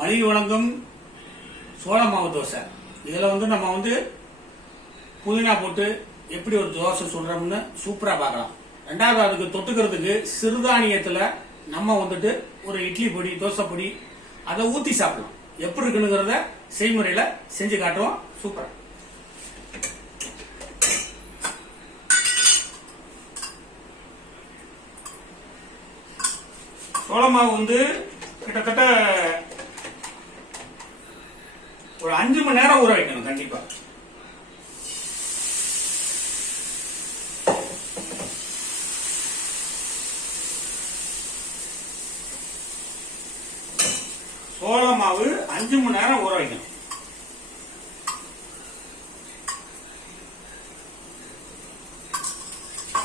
மளிகை வழங்கும் சோள மாவு தோசை. இதில் வந்து நம்ம வந்து புதினா போட்டு எப்படி ஒரு தோசை சுடுறோம்னு சூப்பராக பார்க்கலாம். ரெண்டாவது அதுக்கு தொட்டுக்கிறதுக்கு சிறுதானியத்தில் நம்ம வந்துட்டு ஒரு இட்லி பொடி தோசை பொடி அதை ஊற்றி சாப்பிடலாம். எப்படி இருக்குங்கிறத செய்முறையில் செஞ்சு காட்டுவோம். சூப்பர். சோள மாவு வந்து கிட்டத்தட்ட ஒரு அஞ்சு மணி நேரம் ஊற வைக்கணும் கண்டிப்பா. சோள மாவு அஞ்சு மணி நேரம் ஊற வைக்கணும்.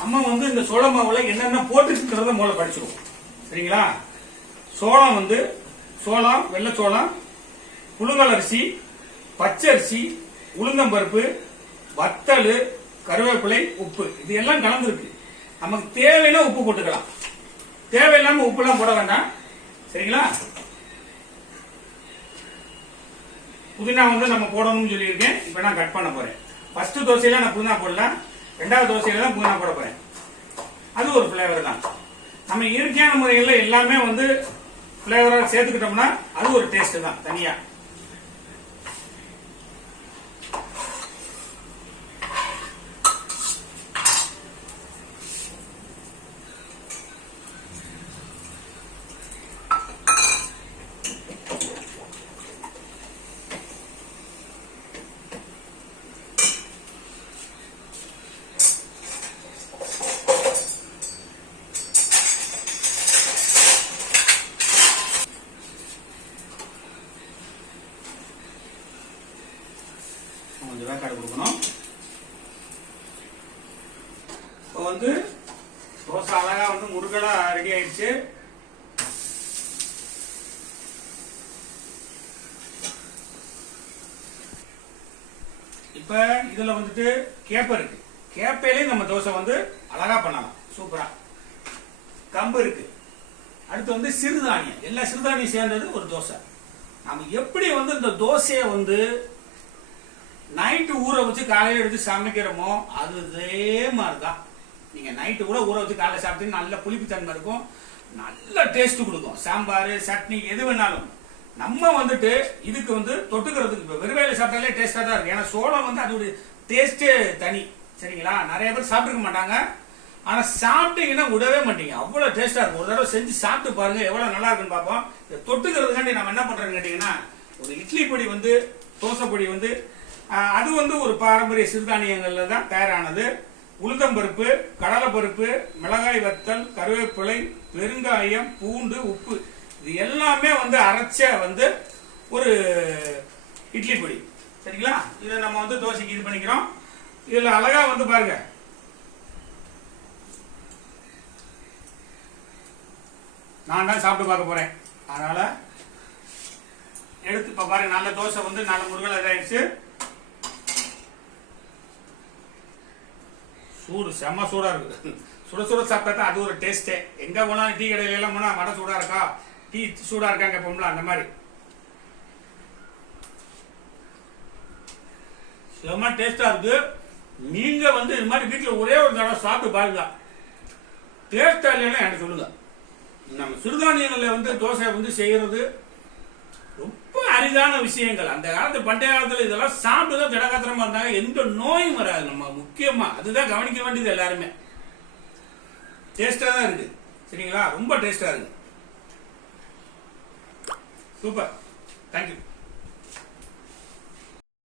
அம்மா வந்து இந்த சோள மாவுல என்னென்ன போட்டுக்கிறத முதல்ல படிச்சிருவோம். சரிங்களா? சோளம் வந்து சோளம் வெள்ளை சோளம் புழுங்கல் அரிசி பச்சரிசி உளுந்தம்பருப்பு வத்தல் கருவேப்பிலை உப்பு. இது எல்லாம் கலந்துருக்கு. நமக்கு தேவையில உப்பு போட்டுக்கலாம். தேவையில்லாம உப்பு எல்லாம் போட வேண்டாம். சரிங்களா? புதினா வந்து நம்ம போடணும்னு சொல்லியிருக்கேன். இப்ப நான் கட் பண்ண போறேன். ஃபர்ஸ்ட் தோசையில நான் புதினா போடலாம். ரெண்டாவது தோசையில தான் புதினா போட போறேன். அது ஒரு பிளேவர் தான். நம்ம இயற்கையான முறையில் எல்லாமே வந்து பிளேவரா சேர்த்துக்கிட்டோம்னா அது ஒரு டேஸ்ட் தான் தனியா. கொஞ்சம் வேக்காடு கொடுக்கணும். இப்போ வந்து தோசை அழகா வந்து முருகலா ரெடி ஆயிடுச்சு. இப்ப இதுல வந்துட்டு கேப்ப இருக்கு. கேப்பையிலே நம்ம தோசை வந்து அழகா பண்ணலாம். சூப்பரா. கம்பு இருக்கு. அடுத்து வந்து சிறுதானியம். எல்லா சிறுதானியம் சேர்ந்தது ஒரு தோசை. நம்ம எப்படி வந்து இந்த தோசையை வந்து நைட்டு ஊற வச்சு காலையில் எடுத்து சமைக்கிறோமோ அது அதே மாதிரி தான் நீங்கள் நைட்டு கூட ஊற வச்சு காலையில் சாப்பிட்டீங்கன்னா நல்ல புளிப்பு தன்மை இருக்கும். நல்ல டேஸ்ட் கொடுக்கும். சாம்பார் சட்னி எது வேணாலும். நம்ம வந்துட்டு இதுக்கு வந்து தொட்டுக்கிறதுக்கு இப்போ வெறுவேலை சாப்பிட்டாலே டேஸ்ட்டாக தான் இருக்கும் ஏன்னா சோளம் வந்து அதோடைய டேஸ்ட்டே தனி. சரிங்களா? நிறைய பேர் சாப்பிட்டுக்க மாட்டாங்க. ஆனால் சாப்பிட்டீங்கன்னா விடவே மாட்டீங்க. அவ்வளோ டேஸ்ட்டாக இருக்கும். ஒரு தடவை செஞ்சு சாப்பிட்டு பாருங்க எவ்வளோ நல்லா இருக்குன்னு பார்ப்போம். இதை தொட்டுக்கிறதுக்காண்டி நம்ம என்ன பண்றோம்னு கேட்டிங்கன்னா ஒரு இட்லி பொடி வந்து தோசை பொடி வந்து அது வந்து ஒரு பாரம்பரிய சிறுதானியங்கள்ல தான் தயாரானது. உளுந்தம்பருப்பு கடலைப்பருப்பு மிளகாய் வத்தல் கருவேப்பிலை பெருங்காயம் பூண்டு உப்பு. இது எல்லாமே வந்து அரைச்ச வந்து ஒரு இட்லி பொடி. சரிங்களா? இதை நம்ம வந்து தோசைக்கு இது பண்ணிக்கிறோம். இதில் அழகா வந்து பாருங்க. நான் தான் சாப்பிட்டு பார்க்க போறேன். அதனால எடுத்து இப்ப பாருங்க நல்ல தோசை வந்து நல்ல முருகல் இதாயிடுச்சு சூடு செம்ம சூடா இருக்கு சுட சுட சாப்பிட்டா தான் அது ஒரு டேஸ்டே எங்க போனாலும் டீ கடையில எல்லாம் போனா வடை சூடா இருக்கா? டீ சூடா இருக்காங்க பொம்பளை அந்த மாதிரி. செம்ம டேஸ்டா இருக்கு. நீங்க வந்து இது மாதிரி வீட்டுல ஒரே ஒரு தடவை சாப்பிட்டு பாருங்க. டேஸ்டா இல்லைன்னா எனக்கு சொல்லுங்க. நம்ம சிறுதானியங்கள்ல வந்து தோசை வந்து செய்யறது அரிதான விஷயங்கள். அந்த காலத்து பண்டைய காலத்துல இதெல்லாம் சாப்பிட்டு தான் திடகாத்திரமா இருந்தாங்க. எந்த நோயும் வராது. நம்ம முக்கியமா அதுதான் கவனிக்க வேண்டியது எல்லாருமே. டேஸ்டா தான் இருக்கு. சரிங்களா? ரொம்ப டேஸ்டா இருக்கு. Super thank you